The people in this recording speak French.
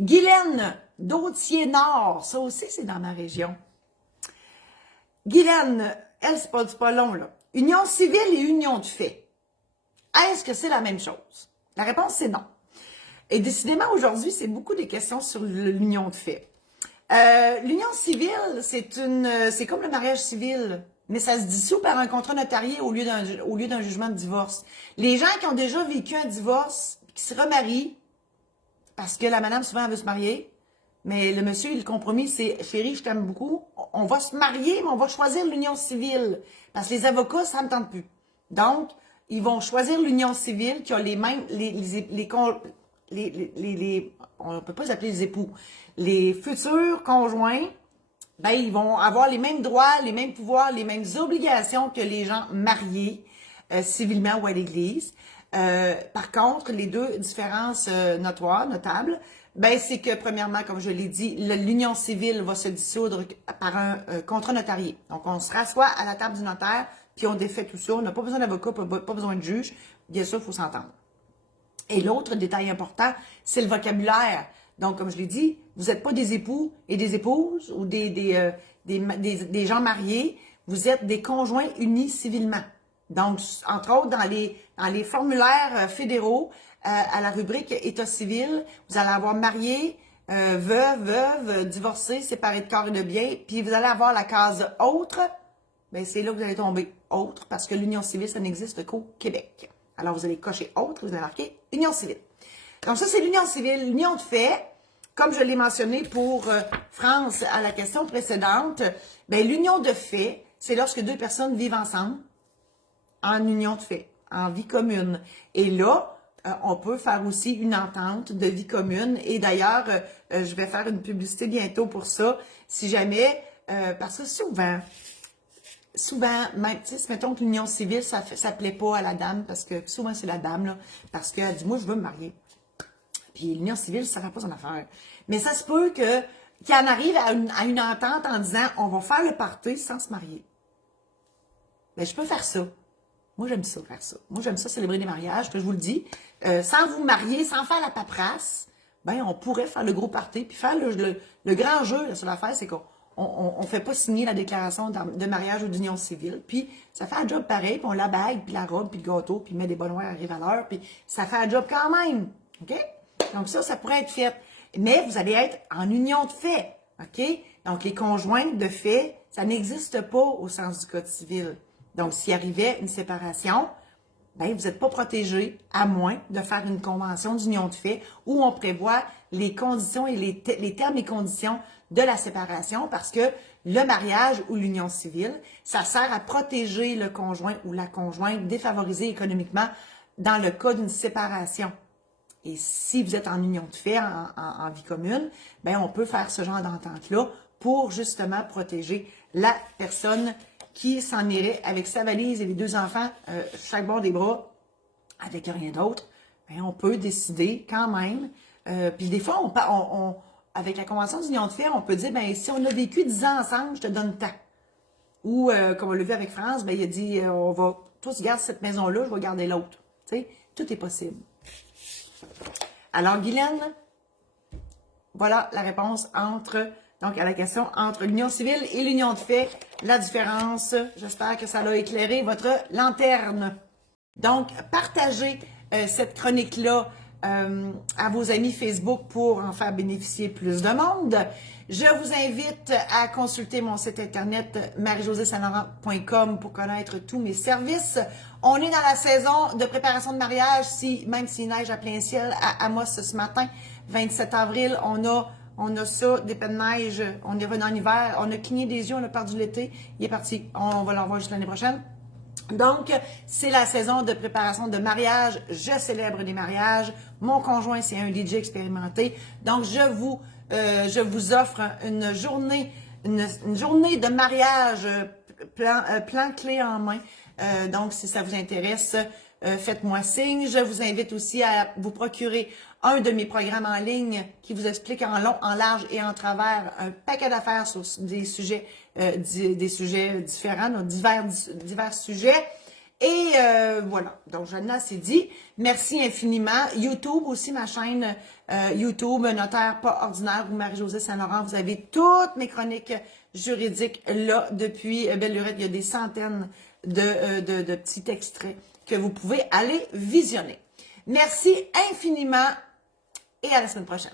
Guylaine d'Autier-Nord, ça aussi, c'est dans ma région. Guylaine, elle, c'est pas long, là. Union civile et union de fait. Est-ce que c'est la même chose? La réponse, c'est non. Et décidément, aujourd'hui, c'est beaucoup des questions sur l'union de fait. L'union civile, c'est comme le mariage civil, mais ça se dissout par un contrat notarié au lieu d'un jugement de divorce. Les gens qui ont déjà vécu un divorce, qui se remarient, parce que la madame, souvent, elle veut se marier, mais le monsieur, le compromis, c'est « Chérie, je t'aime beaucoup, on va se marier, mais on va choisir l'union civile. » Parce que les avocats, ça ne me tente plus. Donc, ils vont choisir l'union civile qui a les mêmes, on ne peut pas les appeler les époux, les futurs conjoints, ben, ils vont avoir les mêmes droits, les mêmes pouvoirs, les mêmes obligations que les gens mariés civilement ou à l'église. Par contre, les deux différences notables, ben, c'est que premièrement, comme je l'ai dit, l'union civile va se dissoudre par un contrat notarié. Donc, on se rassoit à la table du notaire, puis on défait tout ça. On n'a pas besoin d'avocat, pas besoin de juge. Bien sûr, il faut s'entendre. Et l'autre détail important, c'est le vocabulaire. Donc, comme je l'ai dit, vous n'êtes pas des époux et des épouses ou des gens mariés, vous êtes des conjoints unis civilement. Donc, entre autres, dans les formulaires fédéraux, à la rubrique État civil, vous allez avoir marié, veuve, divorcé, séparé de corps et de biens, puis vous allez avoir la case autre. Bien, c'est là que vous allez tomber autre, parce que l'union civile, ça n'existe qu'au Québec. Alors, vous allez cocher autre, vous allez marquer union civile. Donc, ça, c'est l'union civile. L'union de fait, comme je l'ai mentionné pour France à la question précédente, bien, l'union de fait, c'est lorsque deux personnes vivent ensemble en union de fait, en vie commune. Et là, on peut faire aussi une entente de vie commune. Et d'ailleurs, je vais faire une publicité bientôt pour ça, si jamais, parce que souvent, même, tu sais, mettons que l'union civile, ça plaît pas à la dame, parce que souvent c'est la dame, là, parce qu'elle dit, moi, je veux me marier. Puis l'union civile, ça ne fait pas son affaire. Mais ça se peut qu'il en arrive à une entente en disant, on va faire le party sans se marier. Mais je peux faire ça. Moi, j'aime ça, faire ça. Moi, j'aime ça, célébrer des mariages, que je vous le dis. Sans vous marier, sans faire la paperasse, ben, on pourrait faire le gros party, puis faire le grand jeu, là, sur l'affaire, c'est qu'on fait pas signer la déclaration de mariage ou d'union civile, puis ça fait un job pareil, puis on la bague, puis la robe, puis le gâteau, puis met des bonnoirs arrive à l'heure, puis ça fait un job quand même, OK? Donc ça pourrait être fait. Mais vous allez être en union de fait, OK? Donc, les conjoints de fait, ça n'existe pas au sens du Code civil. Donc, s'il arrivait une séparation, ben, vous n'êtes pas protégé, à moins de faire une convention d'union de fait où on prévoit les conditions et les termes et conditions de la séparation, parce que le mariage ou l'union civile, ça sert à protéger le conjoint ou la conjointe défavorisée économiquement dans le cas d'une séparation. Et si vous êtes en union de fait, en vie commune, ben, on peut faire ce genre d'entente-là pour justement protéger la personne qui s'en irait avec sa valise et les deux enfants, chaque bord des bras, avec rien d'autre. Ben, on peut décider quand même. Puis des fois, avec la convention d'union de fait, on peut dire, ben, si on a vécu 10 ans ensemble, je te donne tant. Ou, comme on l'a vu avec France, ben, il a dit, on va tous garder cette maison-là, je vais garder l'autre. Tu sais, tout est possible. Alors, Guylaine, voilà la réponse donc à la question entre l'union civile et l'union de fait, la différence. J'espère que ça a éclairé votre lanterne. Donc, partagez cette chronique-là à vos amis Facebook pour en faire bénéficier plus de monde. Je vous invite à consulter mon site internet marijosésaint-laurent.com pour connaître tous mes services. On est dans la saison de préparation de mariage, même s'il neige à plein ciel à Amos ce matin, 27 avril, on a ça, des pelles de neige, on est revenu en hiver, on a cligné des yeux, on a perdu l'été, il est parti, on va l'envoyer juste l'année prochaine. Donc, c'est la saison de préparation de mariage. Je célèbre des mariages. Mon conjoint, c'est un DJ expérimenté. Donc, je vous offre une journée de mariage plan clé en main. Donc, si ça vous intéresse, faites-moi signe. Je vous invite aussi à vous procurer un de mes programmes en ligne qui vous explique en long, en large et en travers un paquet d'affaires sur des sujets différents, donc divers sujets. Et voilà, donc j'en ai assez dit. Merci infiniment. YouTube aussi, ma chaîne YouTube, Notaire pas ordinaire ou Marie-Josée Saint-Laurent. Vous avez toutes mes chroniques juridiques là depuis Belle Lurette. Il y a des centaines de petits extraits que vous pouvez aller visionner. Merci infiniment et à la semaine prochaine.